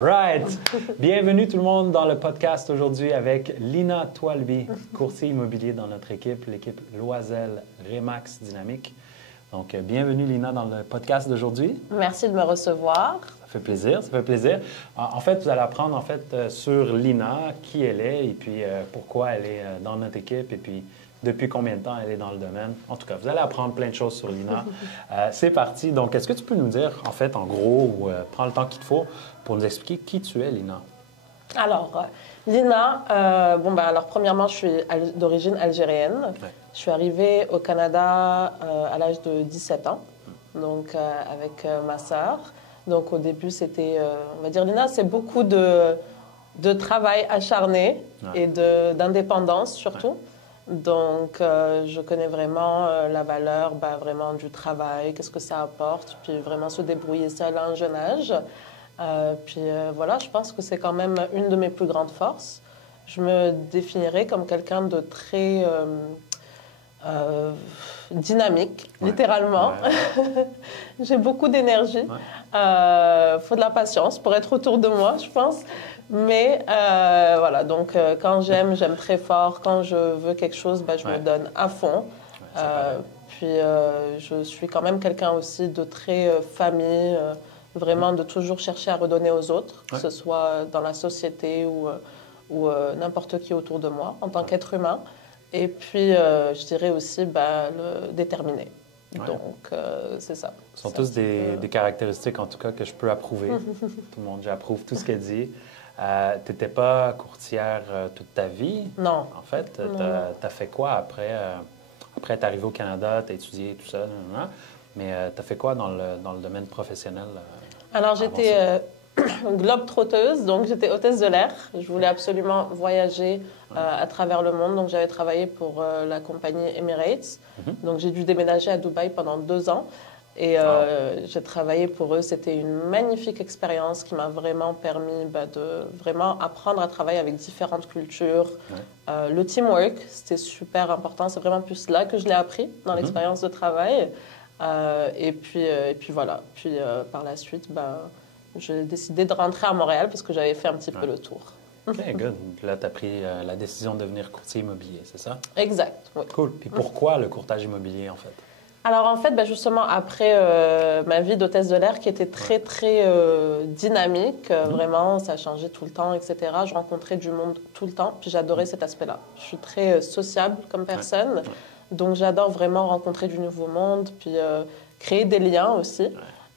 Right! Bienvenue tout le monde dans le podcast aujourd'hui avec Lina Toilby, courtier immobilier dans notre équipe, l'équipe Loisel Remax Dynamique. Donc, bienvenue Lina dans le podcast d'aujourd'hui. Merci de me recevoir. Ça fait plaisir, ça fait plaisir. En fait, vous allez apprendre sur Lina, qui elle est et puis pourquoi elle est dans notre équipe et puis depuis combien de temps elle est dans le domaine. En tout cas, vous allez apprendre plein de choses sur Lina. C'est parti. Donc, est-ce que tu peux nous dire, en fait, en gros, ou prends le temps qu'il te faut pour nous expliquer qui tu es, Lina? Alors, Lina, alors premièrement, je suis d'origine algérienne. Ouais. Je suis arrivée au Canada à l'âge de 17 ans, donc avec ma sœur. Donc au début, c'était, on va dire, Lina, c'est beaucoup de travail acharné et d'indépendance surtout. Ouais. Donc, je connais vraiment la valeur vraiment du travail, qu'est-ce que ça apporte, puis vraiment se débrouiller seule à un jeune âge. Voilà, je pense que c'est quand même une de mes plus grandes forces. Je me définirais comme quelqu'un de très dynamique, littéralement. Ouais. J'ai beaucoup d'énergie. Ouais. Faut de la patience pour être autour de moi, je pense. Mais voilà, donc quand j'aime très fort. Quand je veux quelque chose, je me donne à fond. Je suis quand même quelqu'un aussi de très famille, vraiment de toujours chercher à redonner aux autres, que ce soit dans la société ou n'importe qui autour de moi, en tant qu'être humain. Et puis, je dirais aussi le déterminé. Ouais. Donc, c'est ça. Ce sont tous des caractéristiques, en tout cas, que je peux approuver. Tout le monde, j'approuve tout ce qu'elle dit. Tu n'étais pas courtière toute ta vie? Non. En fait, tu as fait quoi après? Après être arrivée au Canada, tu as étudié tout ça, mais tu as fait quoi dans le domaine professionnel? Alors, j'étais globe-trotteuse, donc j'étais hôtesse de l'air. Je voulais absolument voyager à travers le monde, donc j'avais travaillé pour la compagnie Emirates. Donc, j'ai dû déménager à Dubaï pendant 2 ans. Et j'ai travaillé pour eux. C'était une magnifique expérience qui m'a vraiment permis de vraiment apprendre à travailler avec différentes cultures. Ouais. Le teamwork, c'était super important. C'est vraiment plus là que je l'ai appris dans l'expérience de travail. Et puis voilà. Puis par la suite, j'ai décidé de rentrer à Montréal parce que j'avais fait un petit peu le tour. OK, good. Là, tu as pris la décision de devenir courtier immobilier, c'est ça? Exact, oui. Cool. Puis pourquoi le courtage immobilier, en fait? Alors, en fait, justement, après ma vie d'hôtesse de l'air qui était très, très dynamique, vraiment, ça changeait tout le temps, etc., je rencontrais du monde tout le temps, puis j'adorais cet aspect-là. Je suis très sociable comme personne, donc j'adore vraiment rencontrer du nouveau monde, puis créer des liens aussi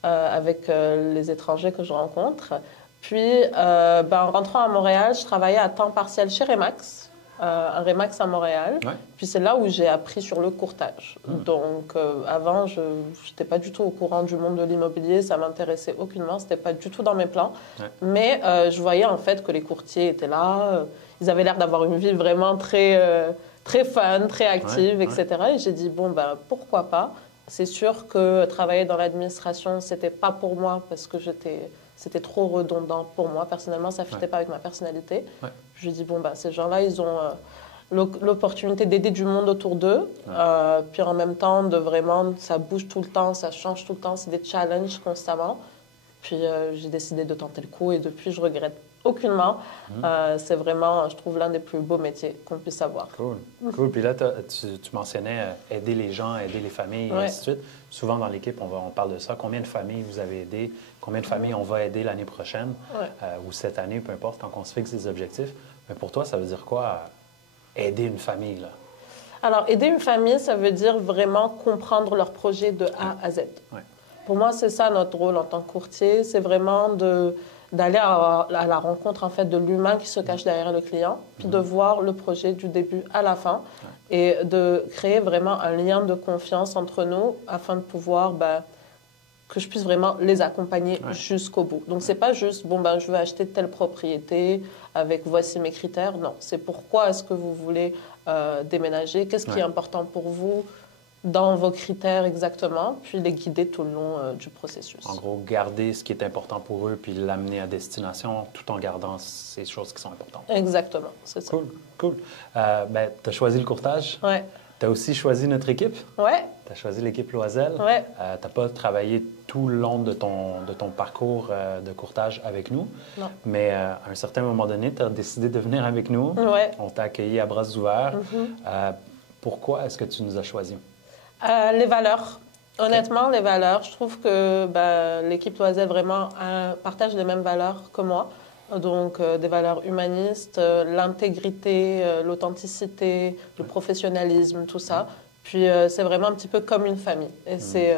avec les étrangers que je rencontre. Puis, en rentrant à Montréal, je travaillais à temps partiel chez Remax. Un Remax à Montréal. Ouais. Puis c'est là où j'ai appris sur le courtage. Donc avant, je n'étais pas du tout au courant du monde de l'immobilier, ça m'intéressait aucunement, ce n'était pas du tout dans mes plans. Ouais. Mais je voyais en fait que les courtiers étaient là, ils avaient l'air d'avoir une vie vraiment très, très fun, très active, etc. Et j'ai dit, pourquoi pas? C'est sûr que travailler dans l'administration, ce n'était pas pour moi parce que c'était trop redondant pour moi. Personnellement, ça ne fitait pas avec ma personnalité. Ouais. Je me dis, ces gens-là, ils ont l'opportunité d'aider du monde autour d'eux. Ouais. Puis en même temps, ça bouge tout le temps, ça change tout le temps, c'est des challenges constamment. Puis j'ai décidé de tenter le coup et depuis, je regrette aucunement. C'est vraiment, je trouve, l'un des plus beaux métiers qu'on puisse avoir. Cool. Cool. Puis là, tu mentionnais aider les gens, aider les familles, et ainsi de suite. Souvent, dans l'équipe, on parle de ça. Combien de familles vous avez aidé? Combien de familles on va aider l'année prochaine ou cette année, peu importe, quand on se fixe des objectifs. Mais pour toi, ça veut dire quoi, aider une famille, là? Alors, aider une famille, ça veut dire vraiment comprendre leur projet de A à Z. Ouais. Pour moi, c'est ça notre rôle en tant que courtier. C'est vraiment d'aller à la rencontre en fait, de l'humain qui se cache derrière le client, puis de voir le projet du début à la fin et de créer vraiment un lien de confiance entre nous afin de pouvoir que je puisse vraiment les accompagner jusqu'au bout. Donc, c'est pas juste, je veux acheter telle propriété avec voici mes critères. Non, c'est pourquoi est-ce que vous voulez déménager, qu'est-ce qui est important pour vous dans vos critères exactement, puis les guider tout le long du processus. En gros, garder ce qui est important pour eux, puis l'amener à destination tout en gardant ces choses qui sont importantes. Exactement, c'est ça. Cool, cool. Tu as choisi le courtage. Oui. Tu as aussi choisi notre équipe. Oui. Tu as choisi l'équipe Loisel. Oui. Tu n'as pas travaillé tout le long de ton parcours de courtage avec nous. Non. Mais à un certain moment donné, tu as décidé de venir avec nous. Ouais. On t'a accueilli à bras ouverts. Pourquoi est-ce que tu nous as choisis? Les valeurs. Honnêtement, les valeurs. Je trouve que l'équipe Loisel vraiment partage les mêmes valeurs que moi. Donc, des valeurs humanistes, l'intégrité, l'authenticité, le professionnalisme, tout ça. Puis, c'est vraiment un petit peu comme une famille. Et c'est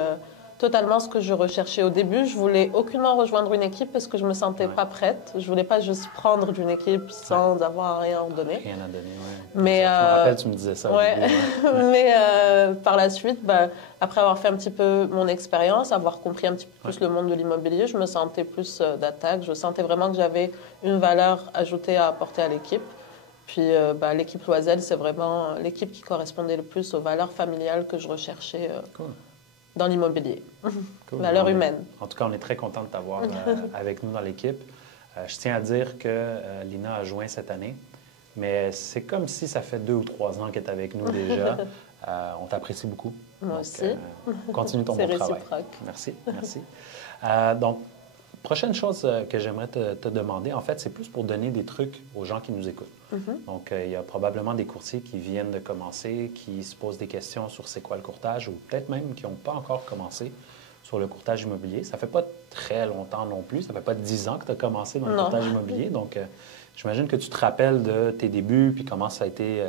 totalement ce que je recherchais au début. Je voulais aucunement rejoindre une équipe parce que je me sentais pas prête. Je voulais pas juste prendre d'une équipe sans avoir rien à donner. Rien à donner, oui. Mais, je me rappelle, tu me disais ça. Ouais. Au début, Mais par la suite, après avoir fait un petit peu mon expérience, avoir compris un petit peu plus le monde de l'immobilier, je me sentais plus d'attaque. Je sentais vraiment que j'avais une valeur ajoutée à apporter à l'équipe. Puis l'équipe Loisel, c'est vraiment l'équipe qui correspondait le plus aux valeurs familiales que je recherchais dans l'immobilier. Cool. Valeurs humaines. En tout cas, on est très content de t'avoir avec nous dans l'équipe. Je tiens à dire que Lina a joint cette année, mais c'est comme si ça fait 2 ou 3 ans qu'elle est avec nous déjà. On t'apprécie beaucoup. Moi aussi. Continue ton bon travail. Merci, merci. Donc, prochaine chose que j'aimerais te demander, en fait, c'est plus pour donner des trucs aux gens qui nous écoutent. Donc, il y a probablement des courtiers qui viennent de commencer, qui se posent des questions sur c'est quoi le courtage, ou peut-être même qui n'ont pas encore commencé sur le courtage immobilier. Ça ne fait pas très longtemps non plus. Ça ne fait pas 10 ans que tu as commencé dans le courtage immobilier. Donc, j'imagine que tu te rappelles de tes débuts, puis comment ça a été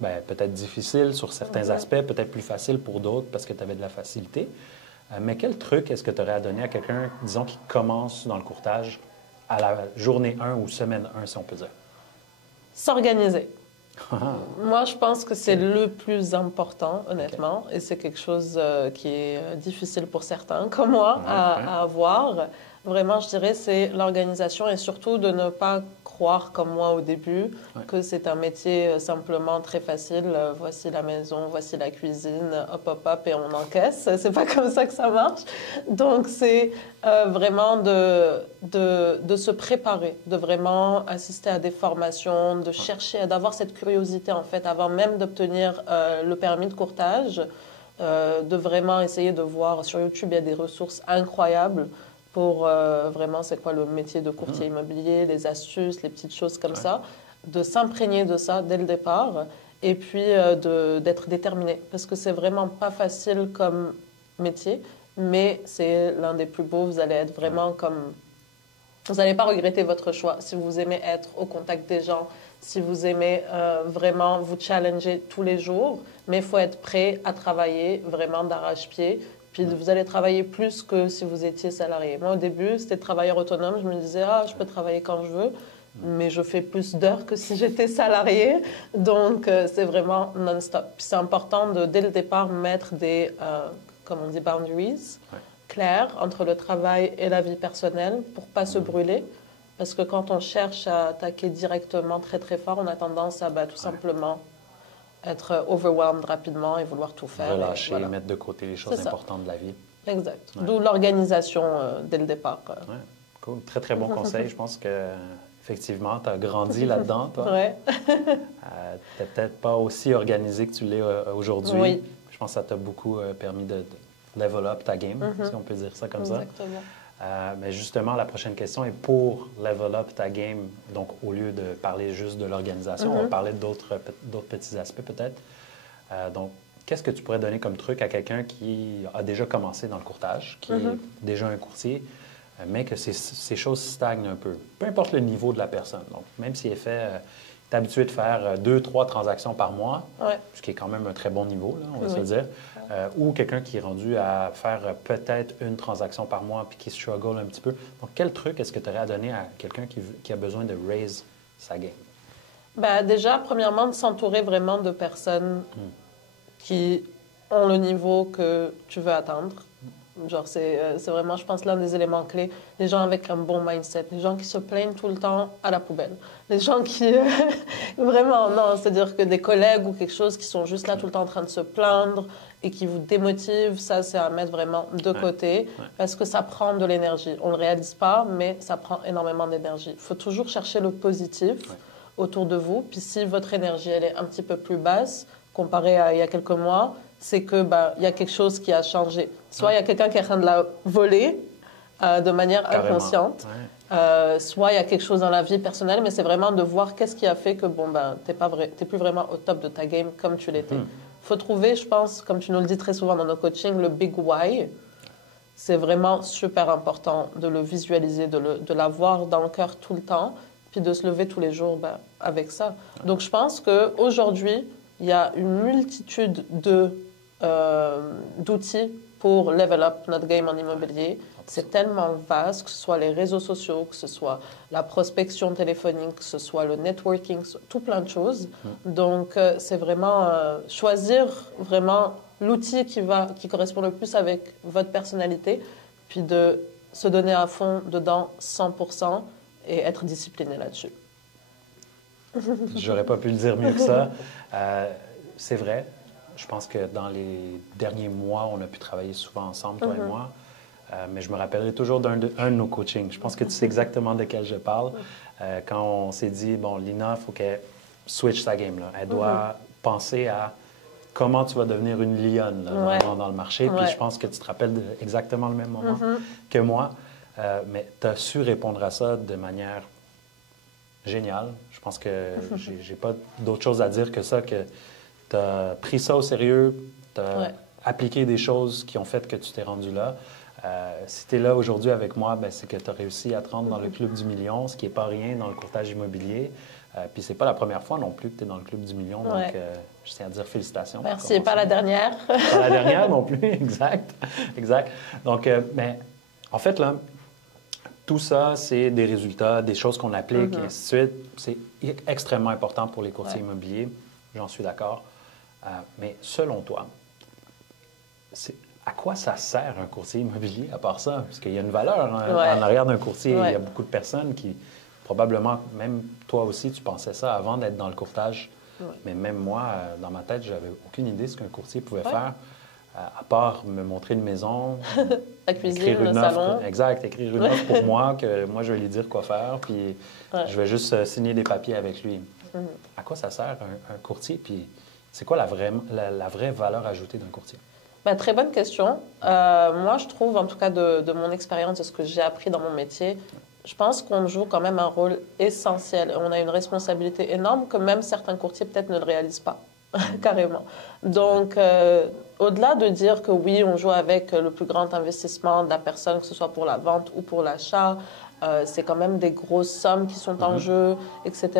peut-être difficile sur certains aspects, peut-être plus facile pour d'autres parce que tu avais de la facilité. Mais quel truc est-ce que tu aurais à donner à quelqu'un, disons, qui commence dans le courtage à la journée 1 ou semaine 1, si on peut dire? S'organiser. Moi, je pense que c'est le plus important, honnêtement, et c'est quelque chose qui est difficile pour certains, comme moi, à avoir. Vraiment, je dirais, c'est l'organisation et surtout de ne pas croire, comme moi au début, que c'est un métier simplement très facile. Voici la maison, voici la cuisine, hop, hop, hop, et on encaisse. C'est pas comme ça que ça marche. Donc, c'est vraiment de se préparer, de vraiment assister à des formations, de chercher, d'avoir cette curiosité, en fait, avant même d'obtenir le permis de courtage, de vraiment essayer de voir sur YouTube, il y a des ressources incroyables pour vraiment c'est quoi le métier de courtier immobilier, les astuces, les petites choses comme ça, de s'imprégner de ça dès le départ et puis d'être déterminé. Parce que c'est vraiment pas facile comme métier, mais c'est l'un des plus beaux. Vous allez être vraiment comme... Vous n'allez pas regretter votre choix si vous aimez être au contact des gens, si vous aimez vraiment vous challenger tous les jours, mais il faut être prêt à travailler vraiment d'arrache-pied. Puis vous allez travailler plus que si vous étiez salarié. Moi, au début, c'était travailleur autonome. Je me disais, je peux travailler quand je veux, mais je fais plus d'heures que si j'étais salarié. Donc, c'est vraiment non-stop. Puis c'est important de, dès le départ, mettre des, comme on dit, boundaries claires entre le travail et la vie personnelle pour ne pas se brûler. Parce que quand on cherche à attaquer directement très, très fort, on a tendance à tout simplement être overwhelmed rapidement et vouloir tout faire. Relâcher, mettre de côté les choses importantes de la vie. Exact. D'où l'organisation dès le départ. Cool. Très, très bon conseil. Je pense que effectivement, tu as grandi là-dedans, toi. Tu n'es peut-être pas aussi organisé que tu l'es aujourd'hui. Oui. Je pense que ça t'a beaucoup permis de level up ta game, si on peut dire ça comme ça. Mais justement, la prochaine question est pour level up ta game. Donc, au lieu de parler juste de l'organisation, on va parler d'autres petits aspects peut-être. Donc, qu'est-ce que tu pourrais donner comme truc à quelqu'un qui a déjà commencé dans le courtage, qui est déjà un courtier, mais que ces choses stagnent un peu, peu importe le niveau de la personne. Donc, même s'il est habitué de faire 2-3 transactions par mois, ce qui est quand même un très bon niveau, là, on va se le dire, ou quelqu'un qui est rendu à faire peut-être une transaction par mois puis qui struggle un petit peu. Donc, quel truc est-ce que tu aurais à donner à quelqu'un qui a besoin de raise sa game? Déjà, premièrement, de s'entourer vraiment de personnes qui ont le niveau que tu veux atteindre. Genre, c'est vraiment, je pense, l'un des éléments clés. Les gens avec un bon mindset, les gens qui se plaignent tout le temps à la poubelle. Les gens qui... vraiment, non, c'est-à-dire que des collègues ou quelque chose qui sont juste là tout le temps en train de se plaindre et qui vous démotivent, ça, c'est à mettre vraiment de côté parce que ça prend de l'énergie. On ne le réalise pas, mais ça prend énormément d'énergie. Il faut toujours chercher le positif autour de vous. Puis si votre énergie, elle est un petit peu plus basse, comparée à il y a quelques mois, c'est que il y a quelque chose qui a changé. Soit il y a quelqu'un qui est en train de la voler de manière Carrément. inconsciente, soit il y a quelque chose dans la vie personnelle, mais c'est vraiment de voir qu'est-ce qui a fait que t'es plus vraiment au top de ta game comme tu l'étais. Faut trouver, je pense, comme tu nous le dis très souvent dans nos coachings, le big why. C'est vraiment super important de le visualiser, de l'avoir dans le cœur tout le temps, puis de se lever tous les jours avec ça. Donc, je pense qu'aujourd'hui, il y a une multitude d'outils pour level up notre game en immobilier. C'est tellement vaste, que ce soit les réseaux sociaux, que ce soit la prospection téléphonique, que ce soit le networking, tout plein de choses. Donc, c'est vraiment choisir vraiment l'outil qui correspond le plus avec votre personnalité, puis de se donner à fond dedans 100% et être discipliné là-dessus. J'aurais pas pu le dire mieux que ça. C'est vrai. Je pense que dans les derniers mois, on a pu travailler souvent ensemble, toi et moi. Mais je me rappellerai toujours d'un de nos coachings. Je pense que tu sais exactement de quel je parle. Quand on s'est dit, bon, Lina, il faut qu'elle switch sa game. Là. Elle doit penser à comment tu vas devenir une lionne là, vraiment dans le marché. Puis je pense que tu te rappelles exactement le même moment que moi. Mais tu as su répondre à ça de manière géniale. Je pense que j'ai pas d'autre chose à dire que ça, que tu as pris ça au sérieux, tu as appliqué des choses qui ont fait que tu t'es rendu là. Si tu es là aujourd'hui avec moi, c'est que tu as réussi à te rendre dans le Club du Million, ce qui n'est pas rien dans le courtage immobilier. Puis c'est pas la première fois non plus que tu es dans le Club du Million, donc je tiens à dire félicitations. Merci, pas la dernière. Pas la dernière non plus, exact. Donc, mais en fait, là, tout ça, c'est des résultats, des choses qu'on applique, et ainsi de suite. C'est extrêmement important pour les courtiers immobiliers, j'en suis d'accord. Mais selon toi, à quoi ça sert un courtier immobilier à part ça? Parce qu'il y a une valeur en arrière d'un courtier. Il y a beaucoup de personnes qui, probablement, même toi aussi, tu pensais ça avant d'être dans le courtage. Mais même moi, dans ma tête, j'avais aucune idée de ce qu'un courtier pouvait faire, à part me montrer une maison, la cuisine, le salon. Exact, écrire une offre pour moi, que moi, je vais lui dire quoi faire, puis je vais juste signer des papiers avec lui. À quoi ça sert un courtier? Puis c'est quoi la vraie valeur ajoutée d'un courtier? Très bonne question. Moi, je trouve, en tout cas de mon expérience, de ce que j'ai appris dans mon métier, je pense qu'on joue quand même un rôle essentiel. On a une responsabilité énorme que même certains courtiers peut-être ne le réalisent pas, carrément. Donc, au-delà de dire que oui, on joue avec le plus grand investissement de la personne, que ce soit pour la vente ou pour l'achat, c'est quand même des grosses sommes qui sont en jeu, etc.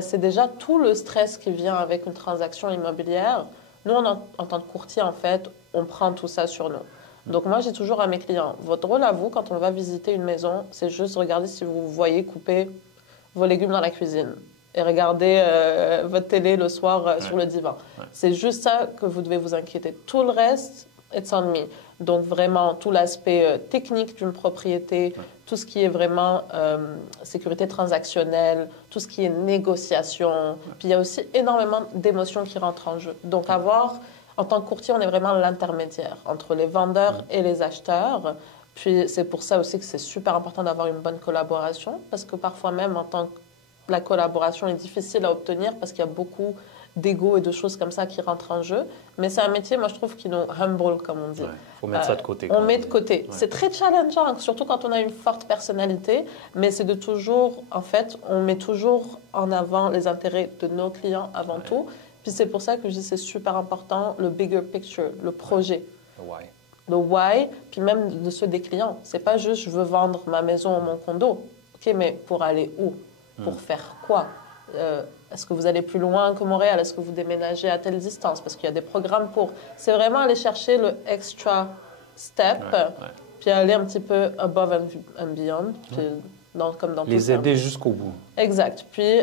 C'est déjà tout le stress qui vient avec une transaction immobilière. Nous, en tant que courtier, en fait, on prend tout ça sur nous. Donc, moi, j'ai toujours à mes clients, votre rôle à vous, quand on va visiter une maison, c'est juste regarder si vous voyez couper vos légumes dans la cuisine et regarder votre télé le soir sur le divan. C'est juste ça que vous devez vous inquiéter. Tout le reste, it's on me. Donc, vraiment, tout l'aspect technique d'une propriété, tout ce qui est vraiment sécurité transactionnelle, tout ce qui est négociation. Puis, il y a aussi énormément d'émotions qui rentrent en jeu. Donc, en tant que courtier, on est vraiment l'intermédiaire entre les vendeurs et les acheteurs. Puis, c'est pour ça aussi que c'est super important d'avoir une bonne collaboration, parce que parfois même, la collaboration est difficile à obtenir parce qu'il y a beaucoup d'ego et de choses comme ça qui rentrent en jeu. Mais c'est un métier, moi, je trouve, qui nous humble, comme on dit. Il faut mettre ça de côté. On met de côté. C'est très challengeant, surtout quand on a une forte personnalité, mais c'est de toujours, en fait, on met toujours en avant les intérêts de nos clients avant tout. Puis c'est pour ça que je dis que c'est super important, le bigger picture, le projet. Le why, puis même de ceux des clients. C'est pas juste je veux vendre ma maison ou mon condo. OK, mais pour aller où? Pour faire quoi? Est-ce que vous allez plus loin que Montréal? Est-ce que vous déménagez à telle distance? Parce qu'il y a des programmes pour... C'est vraiment aller chercher le extra step, puis aller un petit peu above and beyond, puis comme dans les aider jusqu'au bout. Exact. Puis,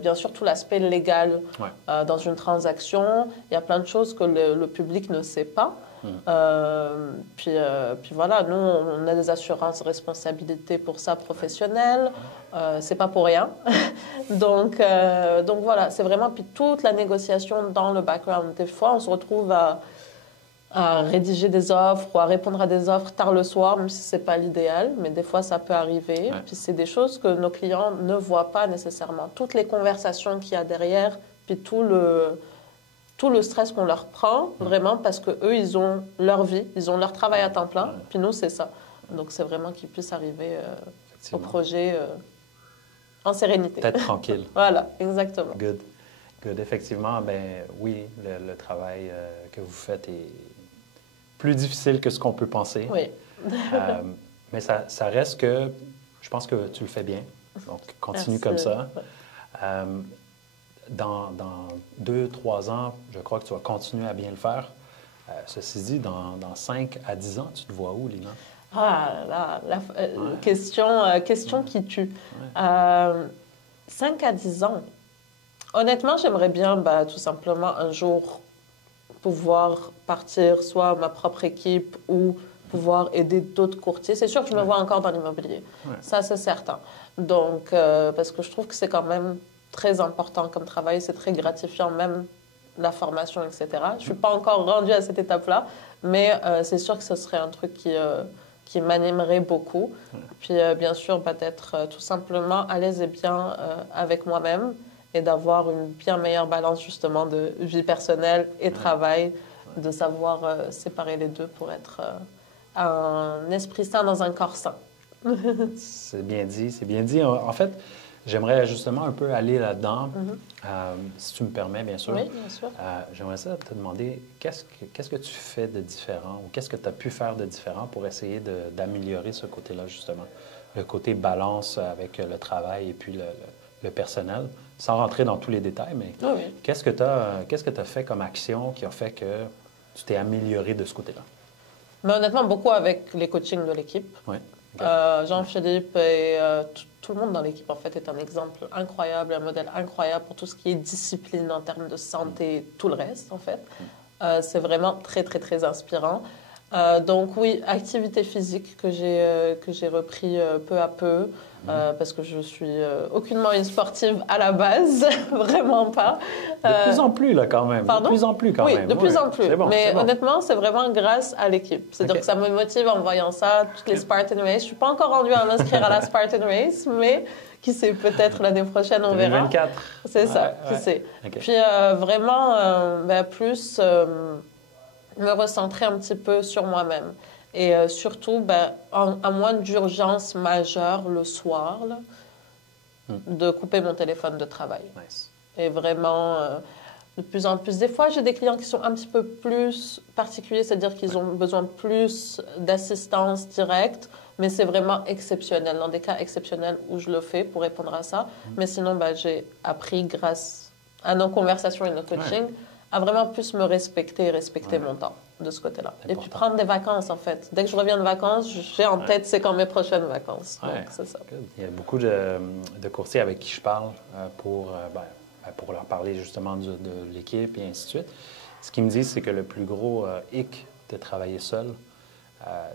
bien sûr, tout l'aspect légal dans une transaction. Il y a plein de choses que le public ne sait pas. Puis voilà, nous, on a des assurances responsabilités pour ça professionnelles. C'est pas pour rien. donc voilà, c'est vraiment puis toute la négociation dans le background. Des fois, on se retrouve à rédiger des offres ou à répondre à des offres tard le soir, même si ce n'est pas l'idéal, mais des fois, ça peut arriver. Puis c'est des choses que nos clients ne voient pas nécessairement. Toutes les conversations qu'il y a derrière, puis tout tout le stress qu'on leur prend, vraiment, parce qu'eux, ils ont leur vie, ils ont leur travail à temps plein, puis nous, c'est ça. Donc, c'est vraiment qu'ils puissent arriver au projet en sérénité. Peut-être tranquille. Voilà, exactement. Good. Good. Effectivement, ben oui, le travail que vous faites est plus difficile que ce qu'on peut penser. Oui. Mais ça reste que je pense que tu le fais bien. Donc, continue comme ça. Dans 2-3 ans, je crois que tu vas continuer à bien le faire. Ceci dit, dans 5 à 10 ans, tu te vois où, Lina? Ah, là, question qui tue. Ouais. 5 à 10 ans. Honnêtement, j'aimerais bien tout simplement un jour pouvoir partir soit ma propre équipe ou pouvoir aider d'autres courtiers. C'est sûr que je me vois encore dans l'immobilier. Ouais. Ça, c'est certain. Donc, parce que je trouve que c'est quand même très important comme travail. C'est très gratifiant, même la formation, etc. Je ne suis pas encore rendue à cette étape-là, mais c'est sûr que ce serait un truc qui m'animerait beaucoup. Puis, bien sûr, d'être tout simplement à l'aise et bien avec moi-même et d'avoir une bien meilleure balance, justement, de vie personnelle et travail, de savoir séparer les deux pour être un esprit sain dans un corps sain. C'est bien dit, c'est bien dit. En fait, j'aimerais justement un peu aller là-dedans, si tu me permets, bien sûr. Oui, bien sûr. J'aimerais ça te demander, qu'est-ce que tu fais de différent ou qu'est-ce que tu as pu faire de différent pour essayer d'améliorer ce côté-là, justement? Le côté balance avec le travail et puis le personnel, sans rentrer dans tous les détails, mais qu'est-ce que tu as fait comme action qui a fait que tu t'es amélioré de ce côté-là? Mais honnêtement, beaucoup avec les coachings de l'équipe. Oui. Jean-Philippe et tout le monde dans l'équipe, en fait, est un exemple incroyable, un modèle incroyable pour tout ce qui est discipline en termes de santé, tout le reste, en fait. C'est vraiment très, très, très inspirant. Donc oui, activité physique que j'ai repris peu à peu, parce que je suis aucunement une sportive à la base, vraiment pas. De plus en plus, là, quand même. Pardon? De plus en plus, quand même. Oui, de plus en plus. Bon, mais honnêtement, c'est vraiment grâce à l'équipe. C'est-à-dire que ça me motive en voyant ça, toutes les Spartan Race. Je ne suis pas encore rendue à m'inscrire à la Spartan Race, mais qui sait, peut-être l'année prochaine, on verra. 2024. C'est ça, qui sait. Okay. Puis vraiment, plus me recentrer un petit peu sur moi-même. Et surtout, à moins d'urgence majeure le soir, là, de couper mon téléphone de travail. Nice. Et vraiment, de plus en plus. Des fois, j'ai des clients qui sont un petit peu plus particuliers, c'est-à-dire qu'ils ont besoin de plus d'assistance directe, mais c'est vraiment exceptionnel, dans des cas exceptionnels où je le fais pour répondre à ça. Mais sinon, j'ai appris, grâce à nos conversations et nos coachings, à vraiment plus me respecter et respecter mon temps de ce côté-là. Et puis prendre des vacances, en fait. Dès que je reviens de vacances, j'ai en tête c'est quand mes prochaines vacances. Donc, c'est ça. Il y a beaucoup de courtiers avec qui je parle pour leur parler justement de l'équipe et ainsi de suite. Ce qu'ils me disent, c'est que le plus gros hic de travailler seul,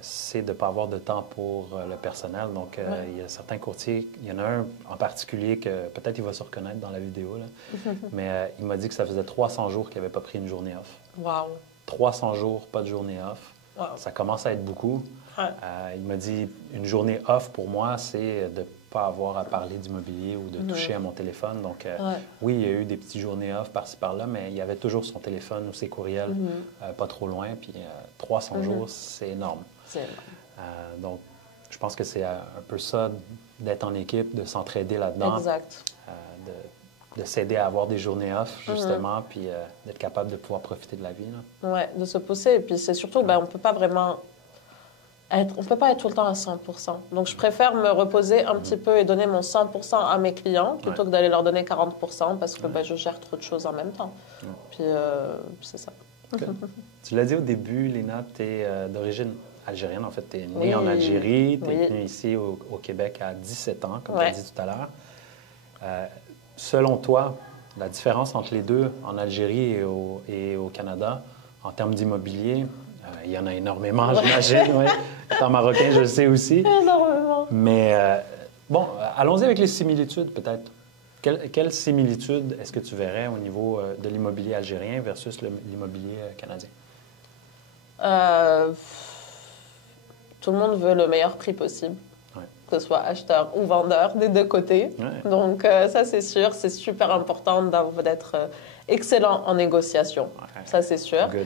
c'est de ne pas avoir de temps pour le personnel. Donc, il y a certains courtiers, il y en a un en particulier que peut-être il va se reconnaître dans la vidéo, là, mais il m'a dit que ça faisait 300 jours qu'il n'avait pas pris une journée off. Wow! 300 jours, pas de journée off. Wow. Ça commence à être beaucoup. Il m'a dit, une journée off pour moi, c'est de ne pas avoir à parler d'immobilier ou de toucher à mon téléphone. Donc, oui, il y a eu des petites journées off par-ci, par-là, mais il y avait toujours son téléphone ou ses courriels pas trop loin. Puis 300 jours, c'est énorme. C'est énorme. Donc, je pense que c'est un peu ça, d'être en équipe, de s'entraider là-dedans. Exact. De s'aider à avoir des journées off, justement, puis d'être capable de pouvoir profiter de la vie. Oui, de se pousser. Et puis, c'est surtout, on ne peut pas vraiment on ne peut pas être tout le temps à 100 %. Donc, je préfère me reposer un petit peu et donner mon 100 % à mes clients plutôt que d'aller leur donner 40 % parce que je gère trop de choses en même temps. Puis, c'est ça. Tu l'as dit au début, Lina, tu es d'origine algérienne. En fait, tu es née en Algérie, tu es venue ici au Québec à 17 ans, comme tu as dit tout à l'heure. Selon toi, la différence entre les deux, en Algérie et au Canada, en termes d'immobilier, il y en a énormément, j'imagine. Étant marocain, je le sais aussi. Énormément. Mais bon, allons-y avec les similitudes, peut-être. Quelles similitudes est-ce que tu verrais au niveau de l'immobilier algérien versus l'immobilier canadien? Tout le monde veut le meilleur prix possible. que ce soit acheteur ou vendeur, des deux côtés. Ouais. Donc, ça, c'est sûr. C'est super important d'être excellent en négociation. Ouais. Ça, c'est sûr. Good.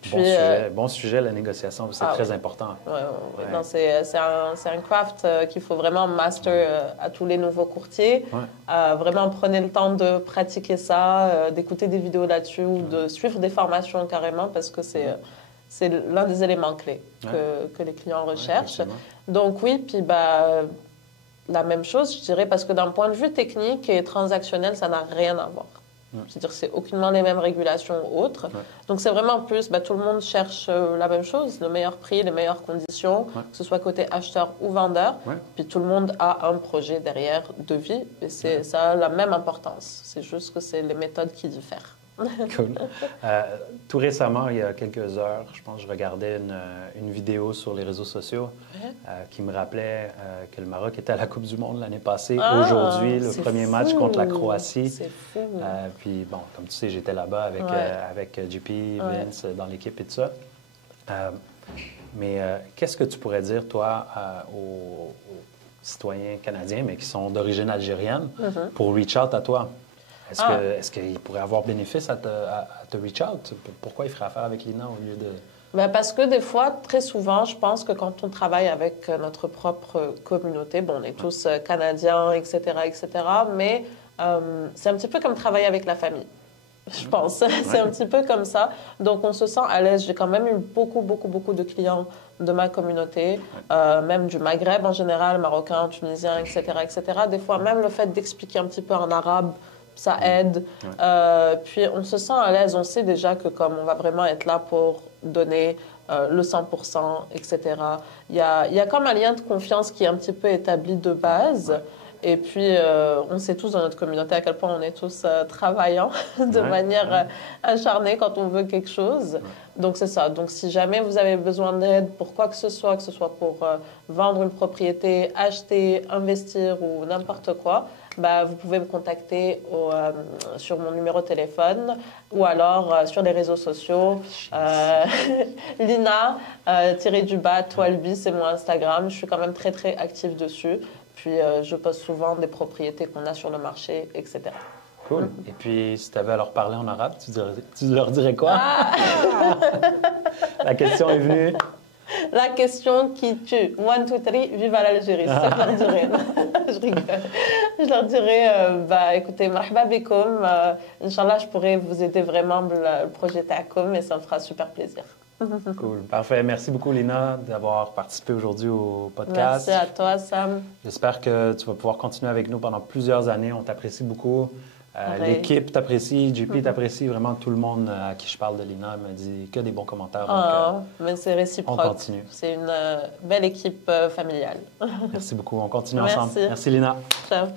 Puis, Bon sujet, la négociation, c'est très important. Ouais. Ouais. Non, c'est un craft qu'il faut vraiment master à tous les nouveaux courtiers. Ouais. Vraiment, prenez le temps de pratiquer ça, d'écouter des vidéos là-dessus ou de suivre des formations carrément parce que c'est l'un des éléments clés que les clients recherchent. Ouais, Donc oui, puis la même chose, je dirais, parce que d'un point de vue technique et transactionnel, ça n'a rien à voir. C'est-à-dire que c'est aucunement les mêmes régulations ou autres. Ouais. Donc c'est vraiment plus, tout le monde cherche la même chose, le meilleur prix, les meilleures conditions, que ce soit côté acheteur ou vendeur. Ouais. Puis tout le monde a un projet derrière de vie et ça a la même importance. C'est juste que c'est les méthodes qui diffèrent. Cool. Tout récemment, il y a quelques heures, je pense que je regardais une vidéo sur les réseaux sociaux qui me rappelait que le Maroc était à la Coupe du Monde l'année passée. Aujourd'hui, le premier match contre la Croatie. C'est fou. Puis bon, comme tu sais, j'étais là-bas avec JP, Vince, dans l'équipe et tout ça. Mais qu'est-ce que tu pourrais dire, toi, aux citoyens canadiens, mais qui sont d'origine algérienne, pour reach out à toi? Est-ce qu'il pourrait avoir bénéfice à te reach out? Pourquoi il ferait affaire avec Lina au lieu de... Parce que des fois, très souvent, je pense que quand on travaille avec notre propre communauté, on est tous Canadiens, etc., mais c'est un petit peu comme travailler avec la famille. Je pense. C'est un petit peu comme ça. Donc, on se sent à l'aise. J'ai quand même eu beaucoup de clients de ma communauté, même du Maghreb en général, marocains, tunisiens, etc., etc. Des fois, même le fait d'expliquer un petit peu en arabe, ça aide. Puis, on se sent à l'aise. On sait déjà que comme on va vraiment être là pour donner le 100%, etc. Il y a comme un lien de confiance qui est un petit peu établi de base. Et puis, on sait tous dans notre communauté à quel point on est tous travaillants de manière acharnée quand on veut quelque chose. Donc, c'est ça. Donc, si jamais vous avez besoin d'aide pour quoi que ce soit pour vendre une propriété, acheter, investir ou n'importe quoi, vous pouvez me contacter sur mon numéro de téléphone ou alors sur les réseaux sociaux. Lina, _Toilebi, c'est mon Instagram. Je suis quand même très active dessus. Puis, je poste souvent des propriétés qu'on a sur le marché, etc. Cool. Et puis, si tu avais à leur parler en arabe, tu leur dirais quoi? La question est venue. La question qui tue. 1, 2, 3, vive à l'Algérie. C'est ça que je leur dirais. Je rigole. Je leur dirais, écoutez, marhaba bikoum. Inch'Allah, je pourrais vous aider vraiment le projet Takoum et ça me fera super plaisir. Cool. Parfait. Merci beaucoup, Lina, d'avoir participé aujourd'hui au podcast. Merci à toi, Sam. J'espère que tu vas pouvoir continuer avec nous pendant plusieurs années. On t'apprécie beaucoup. L'équipe t'apprécie, JP t'apprécie. Vraiment, tout le monde à qui je parle de Lina me dit que des bons commentaires. Donc, mais c'est réciproque. On continue. C'est une belle équipe familiale. Merci beaucoup. On continue ensemble. Merci, Lina. Ciao.